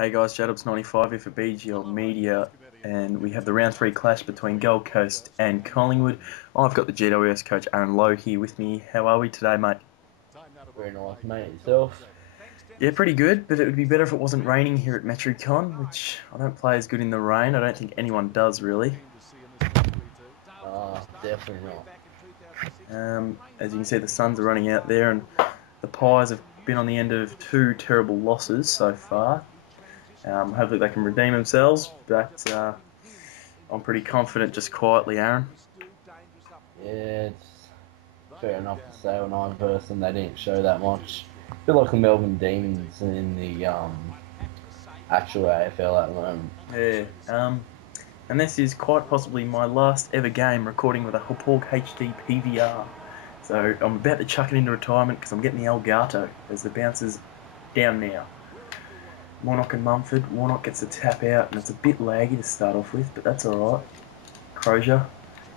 Hey guys, Jadubs95 here for BGL Media, and we have the round 3 clash between Gold Coast and Collingwood. I've got the GWS coach Aaron Lowe here with me. How are we today, mate? Very nice, mate. Yourself? Yeah, pretty good, but it would be better if it wasn't raining here at Metricon, which I don't play as good in the rain. I don't think anyone does, really. Definitely not. As you can see, the Suns are running out there, and the Pies have been on the end of 2 terrible losses so far. Hopefully they can redeem themselves, but I'm pretty confident just quietly, Aaron. Yeah, it's fair enough to say when I'm person they didn't show that much. I feel like the Melbourne Demons in the actual AFL at the moment. Yeah, and this is quite possibly my last ever game recording with a Hauppauge HD PVR. So I'm about to chuck it into retirement because I'm getting the Elgato as the bouncer's down now. Warnock and Mumford. Warnock gets a tap out, and it's a bit laggy to start off with, but that's alright. Crozier,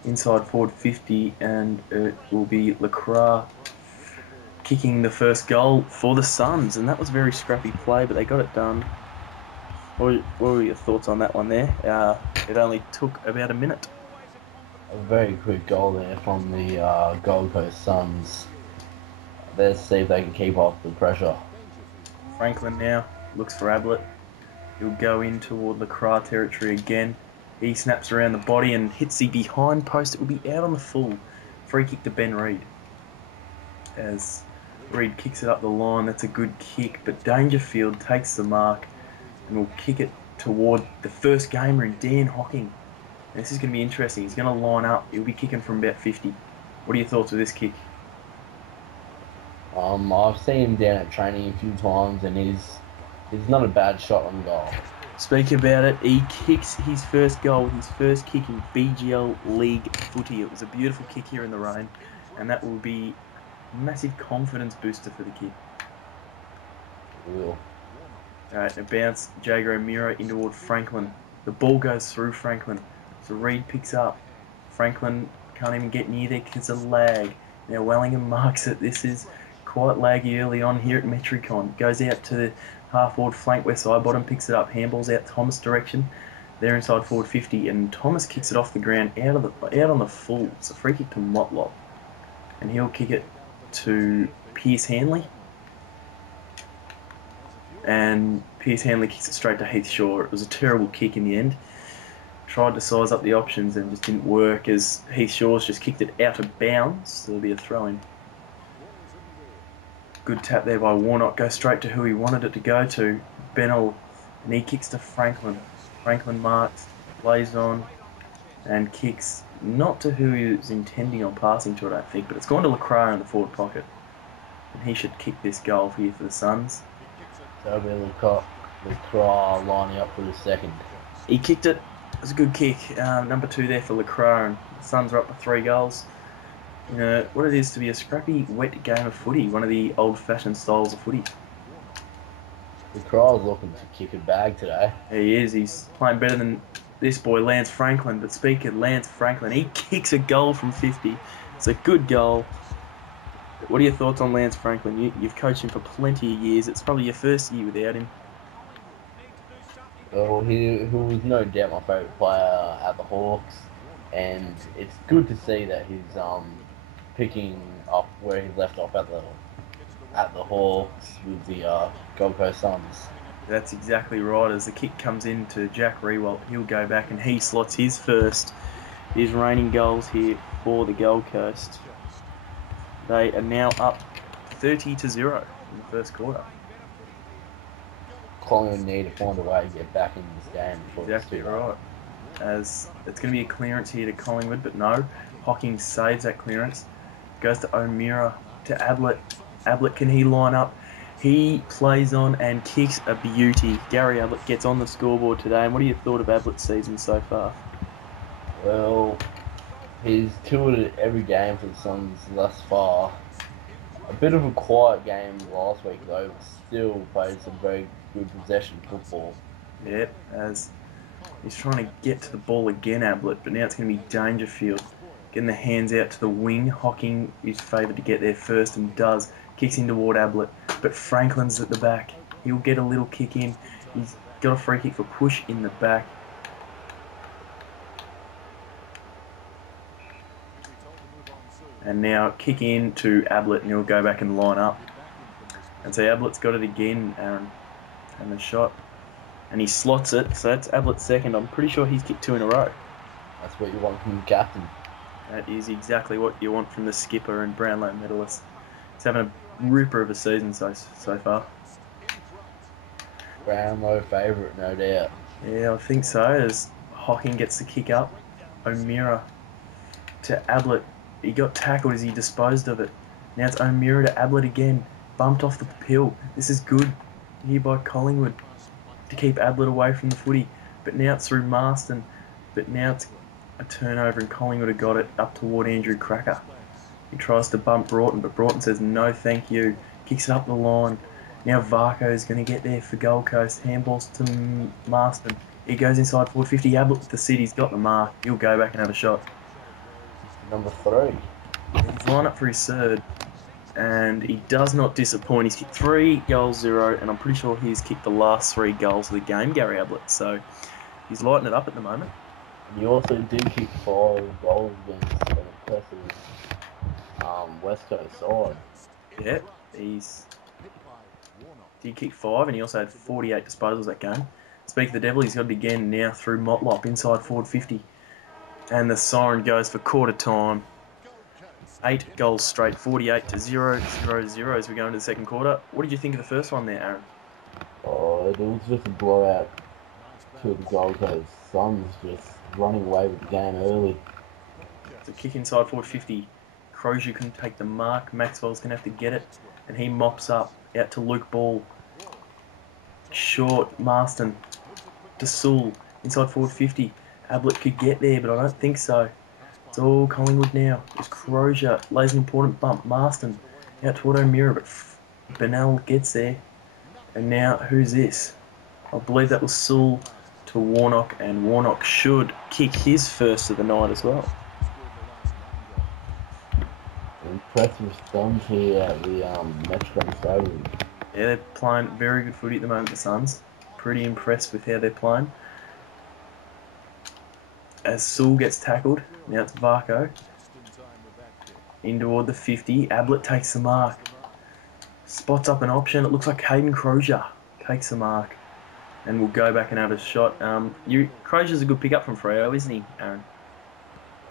inside forward 50, and it will be Lacroix kicking the first goal for the Suns, and that was very scrappy play, but they got it done. What were your thoughts on that one there? It only took about a minute. A very quick goal there from the Gold Coast Suns. Let's see if they can keep off the pressure. Franklin now looks for Ablett. He'll go in toward Lacroix territory again. He snaps around the body and hits the behind post. It will be out on the full. Free kick to Ben Reid. As Reid kicks it up the line, that's a good kick, but Dangerfield takes the mark and will kick it toward the first gamer in Dan Hocking. And this is going to be interesting. He's going to line up. He'll be kicking from about 50. What are your thoughts of this kick? I've seen him down at training a few times, and he's not a bad shot on goal. Speak about it. He kicks his first goal, his first kick in BGL League footy. It was a beautiful kick here in the rain, and that will be a massive confidence booster for the kid. Will. Alright, a bounce, Jager O'Meara in toward Franklin. The ball goes through Franklin. So Reid picks up. Franklin can't even get near there because of lag. Now Wellingham marks it. This is quite laggy early on here at Metricon. Goes out to the half-forward flank where Sidebottom picks it up. Handballs out Thomas direction. They're inside forward 50, and Thomas kicks it off the ground out on the full. It's a free kick to Motlop. And he'll kick it to Pierce Hanley. And Pierce Hanley kicks it straight to Heath Shaw. It was a terrible kick in the end. Tried to size up the options and just didn't work as Heath Shaw's just kicked it out of bounds. So there'll be a throw-in. Good tap there by Warnock. Goes straight to who he wanted it to go to, Bennell. And he kicks to Franklin. Franklin marks, plays on, and kicks not to who he was intending on passing to, I don't think, but it's gone to Lacroix in the forward pocket. And he should kick this goal here for the Suns. So it'll be Lacroix lining up for the second. He kicked it. It was a good kick. Number 2 there for Lacroix, and the Suns are up to 3 goals. You know, what it is to be a scrappy, wet game of footy, one of the old-fashioned styles of footy. Lacroix is looking to kick a bag today. He is. He's playing better than this boy, Lance Franklin. But speaking of Lance Franklin, he kicks a goal from 50. It's a good goal. What are your thoughts on Lance Franklin? You've coached him for plenty of years. It's probably your first year without him. Well, he was no doubt my favourite player at the Hawks, and it's good to see that he's picking up where he left off at the Hawks with the Gold Coast Suns. That's exactly right. As the kick comes in to Jack Rewalt, he'll go back and he slots his reigning goals here for the Gold Coast. They are now up 30-0 in the first quarter. Collingwood need to find a way to get back into this game. Exactly right. As it's going to be a clearance here to Collingwood, but no. Hocking saves that clearance. Goes to O'Meara, to Ablett. Ablett, can he line up? He plays on and kicks a beauty. Gary Ablett gets on the scoreboard today. And what do you thought of Ablett's season so far? Well, he's killed it every game for the Suns thus far. A bit of a quiet game last week though, but still played some very good possession football. Yep, as he's trying to get to the ball again, Ablett, but now it's going to be Dangerfield. Getting the hands out to the wing. Hocking is favoured to get there first and does. Kicks in toward Ablett, but Franklin's at the back. He'll get a little kick in. He's got a free kick for push in the back. And now kick in to Ablett, and he'll go back and line up. And so Ablett's got it again, Aaron. And the shot. And he slots it, so that's Ablett's second. I'm pretty sure he's kicked 2 in a row. That's what you want from the captain. That is exactly what you want from the skipper and Brownlow medalist. He's having a ripper of a season so far. Brownlow favourite, no doubt. Yeah, I think so, as Hocking gets the kick up. O'Meara to Ablett. He got tackled as he disposed of it. Now it's O'Meara to Ablett again. Bumped off the pill. This is good here by Collingwood to keep Ablett away from the footy. But now it's through Marston. But now it's a turnover and Collingwood have got it up toward Andrew Cracker. He tries to bump Broughton, but Broughton says no thank you. Kicks it up the line. Now Varco is going to get there for Gold Coast. Handballs to Marston. He goes inside forward 50. Ablett with the sit. He's got the mark. He'll go back and have a shot. Number 3. He's lined up for his third. And he does not disappoint. He's kicked 3 goals, 0, and I'm pretty sure he's kicked the last 3 goals of the game, Gary Ablett. So he's lighting it up at the moment. He also did kick 5 goals against an impressive West Coast side. Yeah, he kicked 5, and he also had 48 disposals that game. Speak of the devil, he's got it again now through Motlop, inside forward 50. And the siren goes for quarter time. 8 goals straight, 48 to 0, 0-0 as we go into the second quarter. What did you think of the first one there, Aaron? Oh, it was just a blowout to the Gold Coast Suns, just running away with the game early. So kick inside forward 50. Crozier couldn't take the mark. Maxwell's going to have to get it. And he mops up out to Luke Ball. Short, Marston to Sewell. Inside forward 50. Ablett could get there, but I don't think so. It's all Collingwood now. It's Crozier lays an important bump. Marston out toward O'Meara, but Bennell gets there. And now, who's this? I believe that was Sewell to Warnock, and Warnock should kick his first of the night as well. Impressive Suns here at the Metricon Stadium. Yeah, they're playing very good footy at the moment, the Suns. Pretty impressed with how they're playing. As Sewell gets tackled, now it's Varco. In toward the 50, Ablett takes the mark. Spots up an option, it looks like Hayden Crozier takes the mark. And we'll go back and have a shot. Crozier's a good pickup from Freo, isn't he, Aaron?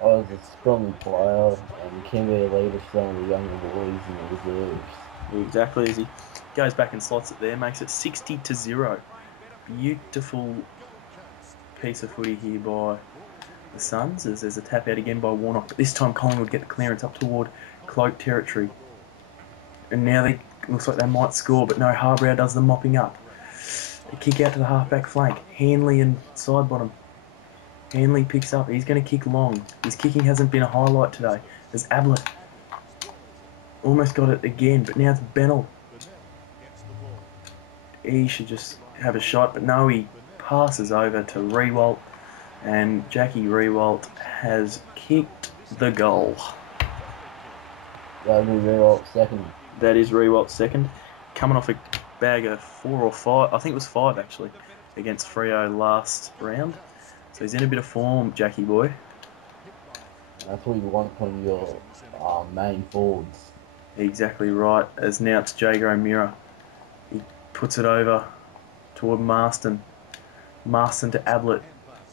Oh, he's a strong player, and he can be a leader for some of the younger boys in the reserves. Exactly, as he goes back and slots it there, makes it 60 to 0. Beautiful piece of footy here by the Suns, as there's a tap out again by Warnock. But this time Collingwood get the clearance up toward Cloak territory. And now they looks like they might score, but no, Harbrow does the mopping up. They kick out to the half-back flank. Hanley and side bottom. Hanley picks up. He's going to kick long. His kicking hasn't been a highlight today. There's Ablett. Almost got it again, but now it's Bennell. He should just have a shot, but no, he passes over to Rewalt. And Jackie Rewalt has kicked the goal. That'll be Rewalt's second. That is Rewalt's second. Coming off a bag of 4 or 5, I think it was 5 actually, against Freo last round. So he's in a bit of form, Jackie boy. That's what you want from your main forwards. Exactly right, as now it's Jager O'Meara. He puts it over toward Marston. Marston to Ablett.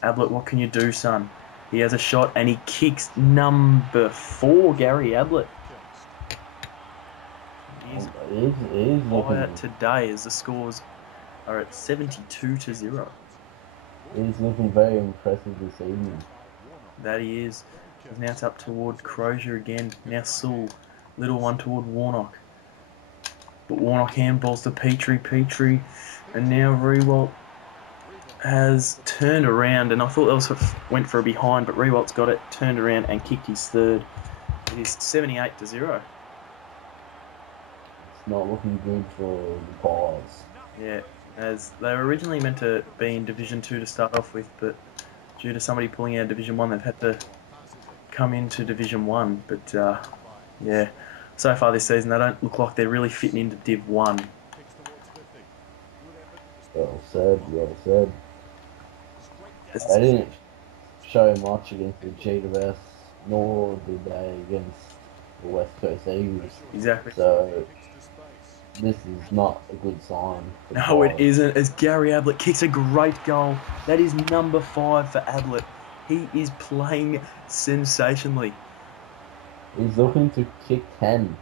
Ablett, what can you do, son? He has a shot and he kicks number 4, Gary Ablett. He's quiet today as the scores are at 72 to 0. He's looking very impressive this evening. That he is. Now it's up toward Crozier again. Now Sewell. Little one toward Warnock. But Warnock handballs to Petrie. And now Rewalt has turned around, and I thought that went for a behind, but Rewalt's got it, turned around and kicked his third. It is 78 to 0. It's not looking good for the Pies. Yeah, as they were originally meant to be in Division 2 to start off with, but due to somebody pulling out of Division 1, they've had to come into Division 1. But yeah, so far this season, they don't look like they're really fitting into Div 1. Well said, well said. It's, They didn't show much against the GWS, nor did they against the West Coast Eagles. exactly. So this is not a good sign for the No, it Pies. isn't, as Gary Ablett kicks a great goal. That is number 5 for Ablett. He is playing sensationally. He's looking to kick 10.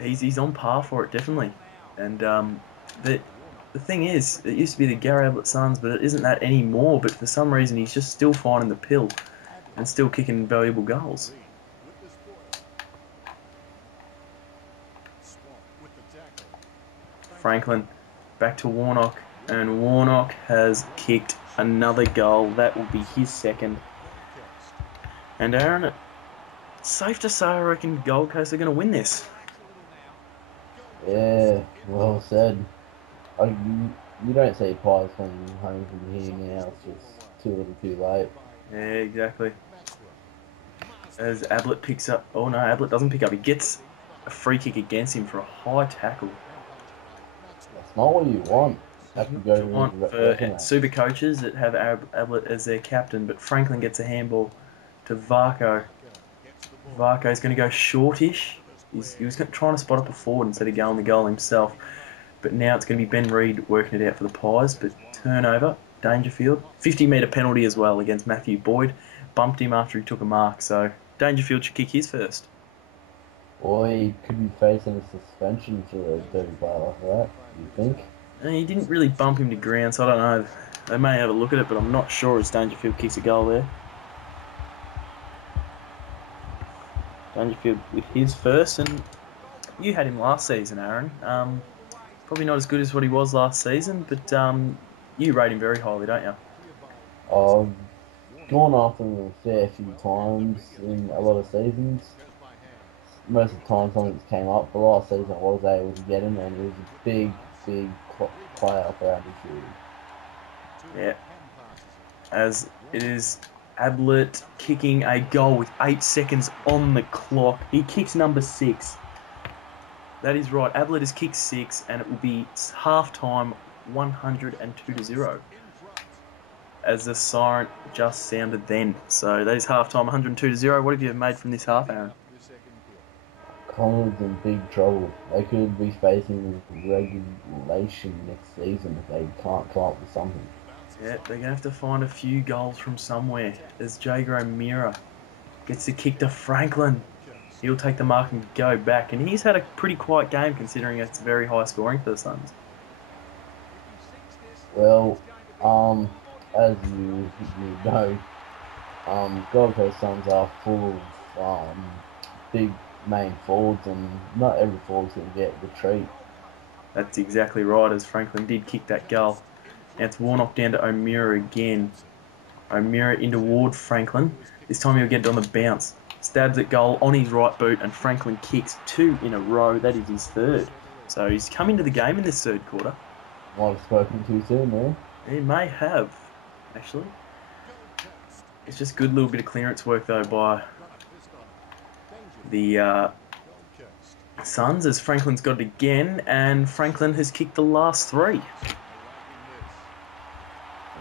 He's on par for it, definitely. And the thing is, it used to be the Gary Ablett Suns, but it isn't that anymore. But for some reason, he's just still finding the pill and still kicking valuable goals. Franklin back to Warnock, and Warnock has kicked another goal. That will be his second. And Aaron, it's safe to say I reckon Gold Coast are going to win this. Yeah, well said. You don't see Pies coming home from here now. It's just too little too late. Yeah, exactly. As Ablett picks up... Oh no, Ablett doesn't pick up. He gets a free kick against him for a high tackle. That's not what you want. Have to go to his For resume. super coaches that have Ablett as their captain, but Franklin gets a handball to Varco. Varco's going to go shortish. He was trying to spot up a forward instead of going the goal himself. But now it's going to be Ben Reid working it out for the Pies. But turnover, Dangerfield. 50-metre penalty as well against Matthew Boyd. Bumped him after he took a mark. So Dangerfield should kick his first. Boy, he could be facing a suspension for a dirty play like that, you think? And he didn't really bump him to ground, so I don't know. They may have a look at it, but I'm not sure as Dangerfield kicks a goal there. Dangerfield with his first, and you had him last season, Aaron. Probably not as good as what he was last season, but you rate him very highly, don't you? I've gone after him a fair few times in a lot of seasons. Most of the time something came up, but last season I was able to get him, and he was a big player for Aberdeen. Yeah. As it is Ablett kicking a goal with 8 seconds on the clock. He kicks number 6. That is right. Ablett has kicked 6, and it will be half-time 102-0. As the siren just sounded then. So that is half-time 102-0. What have you made from this half, Aaron? Collingwood's in big trouble. They could be facing regulation next season if they can't come up with something. Yeah, they're going to have to find a few goals from somewhere. As Jago Mira gets the kick to Franklin. He'll take the mark and go back. And he's had a pretty quiet game considering it's very high scoring for the Suns. Well, as you know, Gold Coast Suns are full of big main forwards, and not every forward's going to get the treat. That's exactly right, as Franklin did kick that goal. Now it's Warnock down to O'Meara again. O'Meara into Ward Franklin. This time he'll get it on the bounce. Stabs at goal on his right boot, and Franklin kicks 2 in a row. That is his third. So he's come into the game in this third quarter. Might have spoken too soon there. He may have, actually. It's just good little bit of clearance work, though, by the Suns, as Franklin's got it again, and Franklin has kicked the last 3.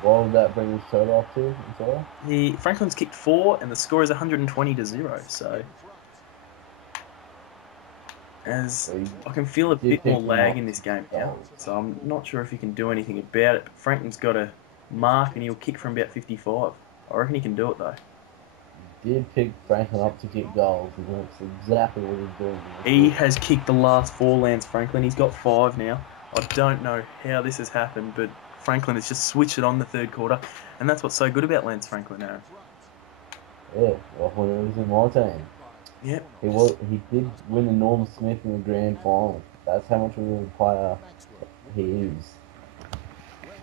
What would that bring his total up to? Franklin's kicked 4, and the score is 120-0. So, as I can feel a bit more lag in this game now, so I'm not sure if he can do anything about it. But Franklin's got a mark, and he'll kick from about 55. I reckon he can do it though. He did pick Franklin up to kick goals, and that's exactly what he's doing. He has kicked the last 4, Lance Franklin. He's got 5 now. I don't know how this has happened, but Franklin has just switched it on the third quarter, and that's what's so good about Lance Franklin, Aaron. Yeah, well, when it was in my team. Yep. He did win the Norm Smith in the grand final. That's how much of a player he is.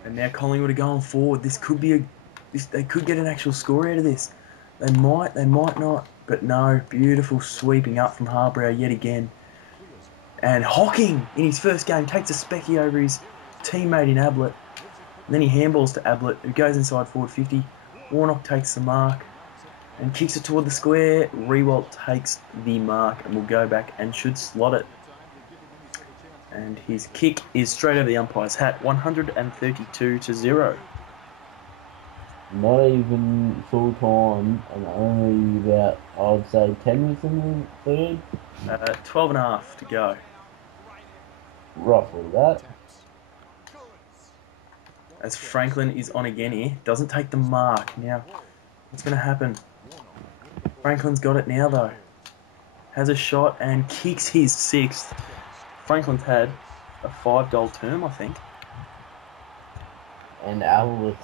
And now Collingwood are going forward. This could be they could get an actual score out of this. They might not. But no, beautiful sweeping up from Harbrow yet again. And Hocking, in his first game, takes a specky over his teammate in Ablett. And then he handballs to Ablett, who goes inside forward 50. Warnock takes the mark and kicks it toward the square. Rewalt takes the mark and will go back and should slot it. And his kick is straight over the umpire's hat, 132-0. Not even full time, and only about, I would say, 10 minutes in the third. 12 and a half to go. Roughly that. As Franklin is on again here, doesn't take the mark. Now, what's going to happen? Franklin's got it now, though. Has a shot and kicks his 6th. Franklin's had a 5-goal term, I think. And Ablett,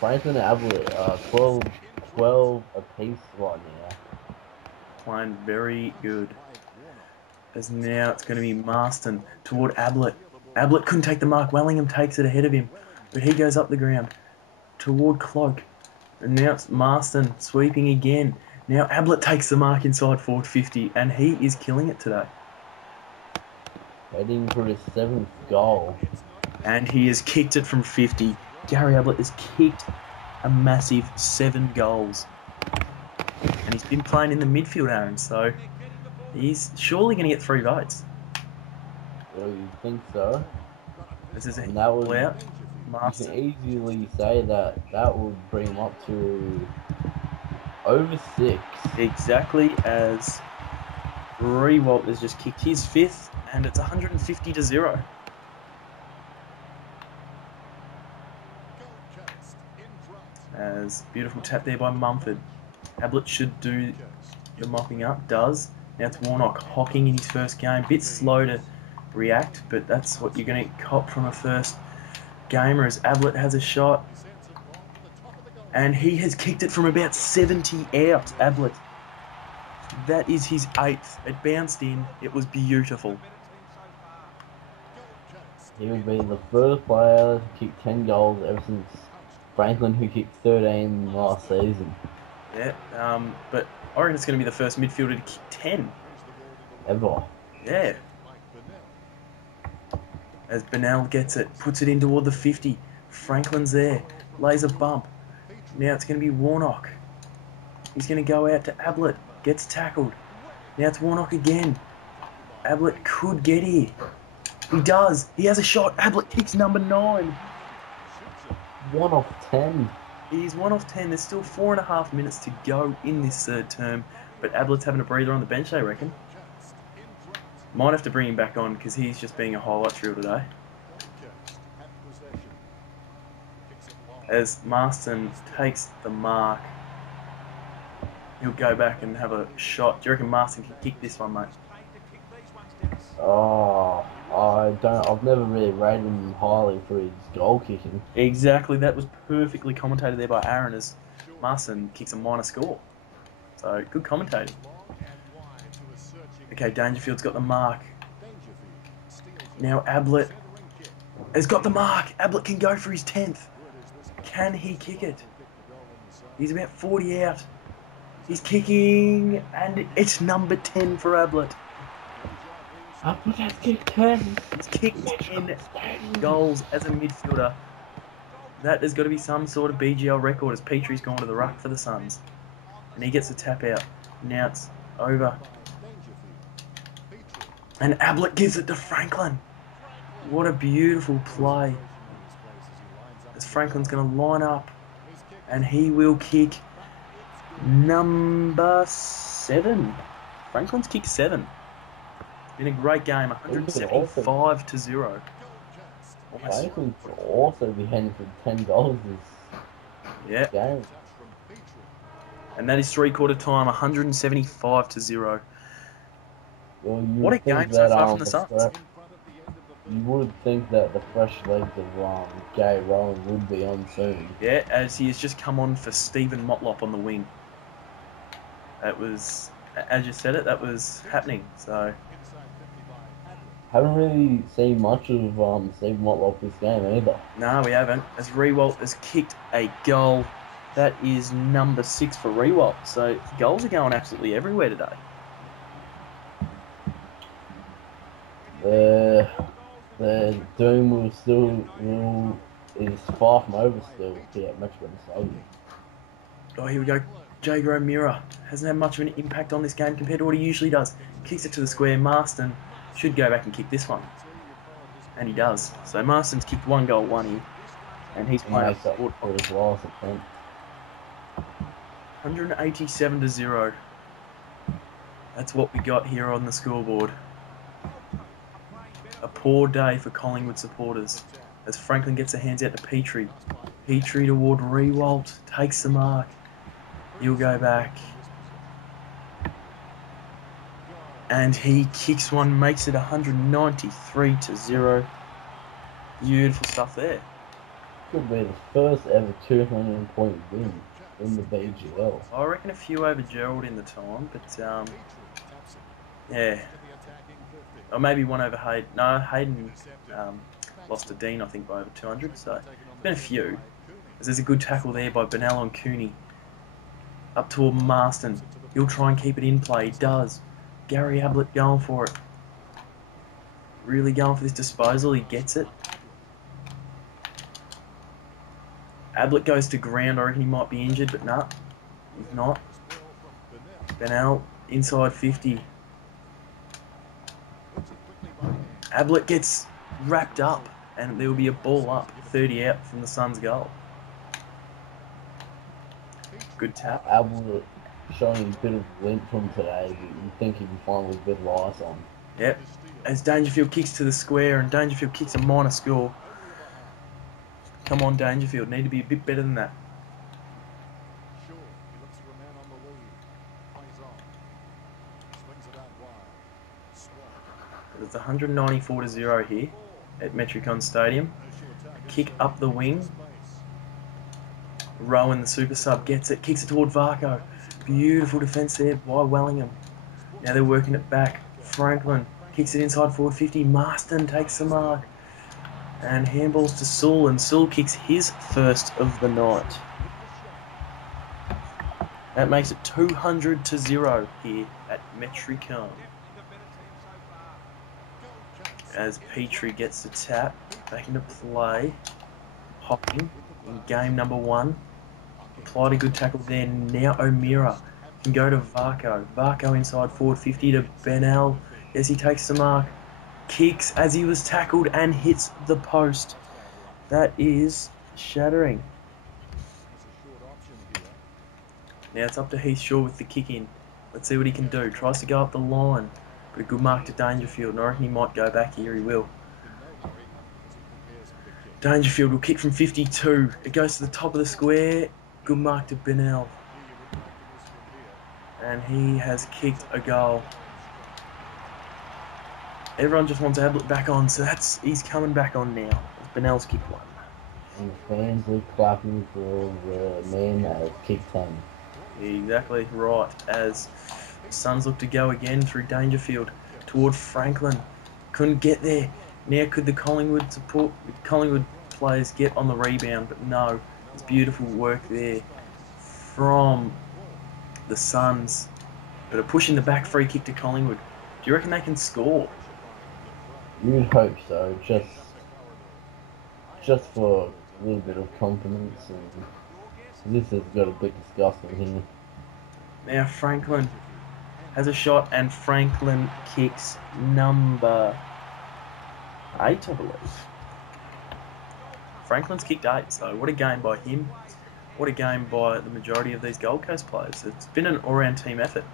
Franklin and Ablett are 12 apiece right now. Playing very good. As now it's going to be Marston toward Ablett. Ablett couldn't take the mark. Wellingham takes it ahead of him. But he goes up the ground toward Cloak. And now it's Marston sweeping again. Now Ablett takes the mark inside forward 50. And he is killing it today. Heading for his 7th goal. And he has kicked it from 50. Gary Ablett has kicked a massive 7 goals. And he's been playing in the midfield, Aaron, so he's surely going to get 3 votes. Well, you think so? This is a And that would, blowout. you can easily say that would bring him up to over 6. Exactly as Rewalt has just kicked his 5th, and it's 150-0. As beautiful tap there by Mumford. Ablett should do the mopping up, does. Now it's Warnock hocking in his first game. Bit slow to react, but that's what you're going to cop from a first gamer as Ablett has a shot. And he has kicked it from about 70 out, Ablett. That is his 8th. It bounced in. It was beautiful. He would be the first player to kick 10 goals ever since Franklin, who kicked 13 last season. Yeah, but I reckon it's going to be the first midfielder to kick 10. Ever. Yeah. As Bennell gets it, puts it in toward the 50. Franklin's there, lays a bump. Now it's going to be Warnock. He's going to go out to Ablett, gets tackled. Now it's Warnock again. Ablett could get here. He does. He has a shot. Ablett kicks number 9. 1 off 10. He's 1 off 10. There's still 4.5 minutes to go in this third term, but Ablett's having a breather on the bench, I reckon. Might have to bring him back on because he's just being a highlight reel today. As Marston takes the mark, he'll go back and have a shot. Do you reckon Marston can kick this one, mate? Oh, I've never really rated him highly for his goal kicking. Exactly, that was perfectly commentated there by Aaron as Marston kicks a minor score. So, good commentating. Okay, Dangerfield's got the mark. Now Ablett has got the mark. Ablett can go for his 10th. Can he kick it? He's about 40 out. He's kicking, and it's number 10 for Ablett. Ablett has kicked 10. He's kicked 10 goals as a midfielder. That has got to be some sort of BGL record as Petrie's gone to the ruck for the Suns. And he gets the tap out. Now it's over. And Ablett gives it to Franklin. What a beautiful play. As Franklin's going to line up. And he will kick number 7. Franklin's kicked 7. Been a great game, 175-0. Franklin could also be heading for 10 goals this game. And that is 3/4 time, 175-0. Well, what a game so far from the Suns. You would think that the fresh legs of Jay Rowan would be on soon. Yeah, as he has just come on for Stephen Motlop on the wing. That was, as you said it, that was happening. So haven't really seen much of Stephen Motlop this game either. No, we haven't. As Rewalt has kicked a goal. That is number 6 for Rewalt. So goals are going absolutely everywhere today. The doom is far from over still here at Metricon Stadium. Oh, here we go. Jager O'Meara hasn't had much of an impact on this game compared to what he usually does. Kicks it to the square. Marston should go back and kick this one. And he does. So Marston's kicked 1 goal, 1 in. And he's He playing makes up for his loss attempt. 187 to 0. That's what we got here on the scoreboard. A poor day for Collingwood supporters as Franklin gets the hands out to Petrie. Petrie toward Rewalt, takes the mark. He'll go back. And he kicks one, makes it 193 to 0. Beautiful stuff there. Could be the first ever 200-point win in the BGL. I reckon a few over Gerald in the time, but yeah. Or maybe one over Hayden. No, Hayden lost to Dean, I think, by over 200. So it's been a few. There's a good tackle there by Benell on Cooney. Up toward Marston. He'll try and keep it in play. He does. Gary Ablett going for it. Really going for this disposal. He gets it. Ablett goes to ground. I reckon he might be injured, but nah. He's not. Benell inside 50. Ablett gets wrapped up, and there will be a ball up, 30 out from the Suns' goal. Good tap. Ablett showing a bit of glint from today, but you think he'd be fine with a bit of ice on. Yep. As Dangerfield kicks to the square, and Dangerfield kicks a minor score. Come on, Dangerfield. Need to be a bit better than that. It's 194 to 0 here at Metricon Stadium. Kick up the wing. Rowan, the super sub, gets it, kicks it toward Varco. Beautiful defence there by Wellingham. Now they're working it back. Franklin kicks it inside forward 50. Marston takes the mark. And handballs to Sewell, and Sewell kicks his first of the night. That makes it 200 to 0 here at Metricon. As Petrie gets the tap back into play. Hocking in game number 1. Applied a good tackle there. Now O'Meara can go to Varco. Varco inside forward 50 to Benell. Yes, he takes the mark. Kicks as he was tackled and hits the post. That is shattering. Now it's up to Heath Shaw with the kick in. Let's see what he can do. Tries to go up the line. But a good mark to Dangerfield. And I reckon he might go back here. He will. Dangerfield will kick from 52. It goes to the top of the square. Good mark to Benell. And he has kicked a goal. Everyone just wants Ablett back on, so he's coming back on now. Benell's kicked one. And the fans are clapping for the man that has kicked 10. Exactly right. As the Suns look to go again through Dangerfield toward Franklin. Couldn't get there. Now could the Collingwood players get on the rebound, but no. It's beautiful work there from the Suns. But a push in the back, free kick to Collingwood. Do you reckon they can score? You'd hope so, just for a little bit of confidence, and this has got a bit disgusting here. Now Franklin has a shot, and Franklin kicks number 8, I believe. Franklin's kicked 8, so what a game by him. What a game by the majority of these Gold Coast players. It's been an all-round team effort.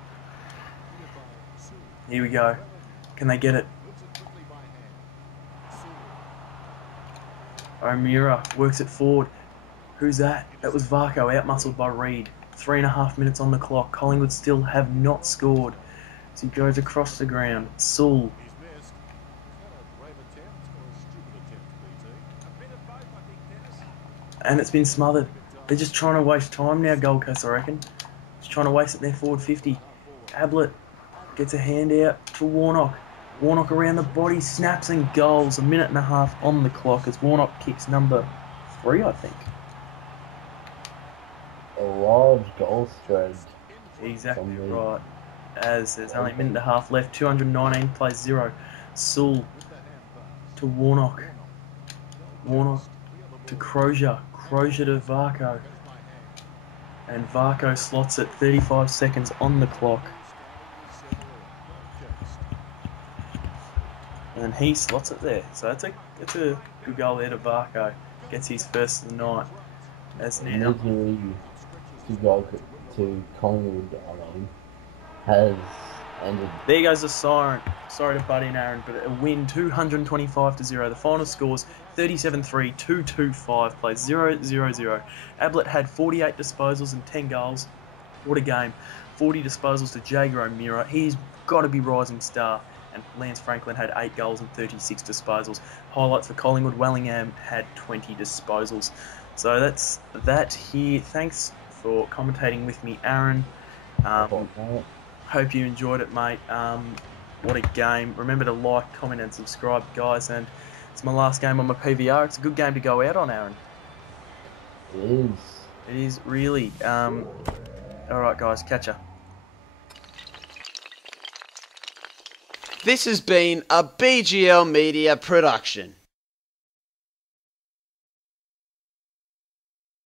Here we go. Can they get it? O'Meara works it forward. Who's that? That was Varco, out-muscled by Reid. 3.5 minutes on the clock. Collingwood still have not scored. So he goes across the ground. Sewell. And it's been smothered. They're just trying to waste time now, Gold Coast, I reckon. Just trying to waste it in their forward 50. Ablett gets a hand out to Warnock. Warnock around the body, snaps and goals. 1.5 minutes on the clock as Warnock kicks number 3, I think. A large goal spread. Exactly right. As there's only 1.5 minutes left, 219 plays 0. Sewell to Warnock. Warnock to Crozier. Crozier to Varco. And Varco slots it, 35 seconds on the clock. and he slots it there. So that's a good goal there to Varco. Gets his first of the night. As now, Misery to go to Collingwood, has ended. there goes the siren. Sorry to butt in, Aaron, but a win 225-0. The final scores 37-3, 2-2-5, plays 0-0-0. Ablett had 48 disposals and 10 goals. What a game. 40 disposals to Jager O'Meara. He's got to be rising star. And Lance Franklin had 8 goals and 36 disposals. Highlights for Collingwood. Wellingham had 20 disposals. So that's that here. Thanks for commentating with me, Aaron. Hope you enjoyed it, mate. What a game. Remember to like, comment and subscribe, guys. And it's my last game on my PVR. It's a good game to go out on, Aaron. It is. It is really. Alright, guys. Catch ya. This has been a BGL Media production.